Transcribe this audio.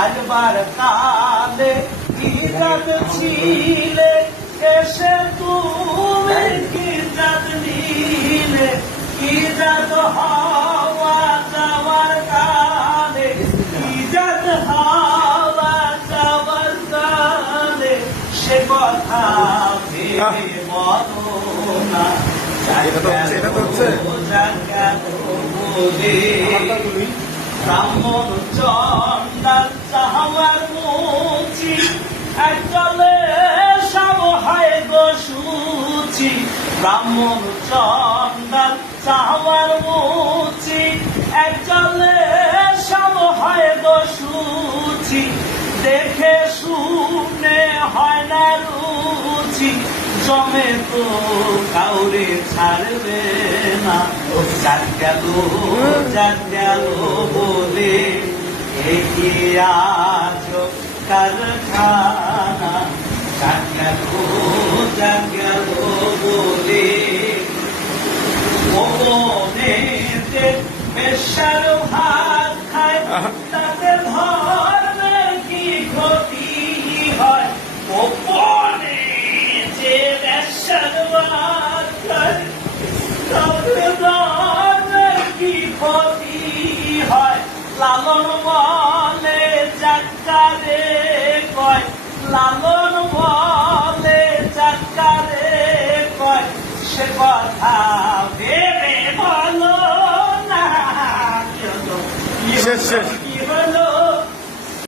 আজবার কালে কি জাত ছিলে এসে তুমি কি জাত নিলে কি জাত হওয়া যাওয়ার কালে কি জাত হওয়া যাওয়ার কালে সে কথা ভেবে বলো না ব্রাহ্মণ চন্ডাল চাহার মুচি একজলে সব হয় গো সুচি ব্রাহ্মণ চন্ডাল চাহার মুচি একজলে সব হয় গো সুচি দেখে শুনে হয় না রুচি জমে তো কাউরে ছাড়বে না যাক গেল বলে এগিয়ে আজ কারখানা যাক গেল বলে গোপনে যে বেশ্যার ভাত খায় তাদের ধর্মের কি ক্ষতি হয় গোপনে যে বেশ্যার ভাত খায় তাদের ধর্মের কি ক্ষতি হয় লালন বলে চাকারে কয় লালন বলে চাকারে কয় সে কথা ভেবে বলো না শেষ শেষ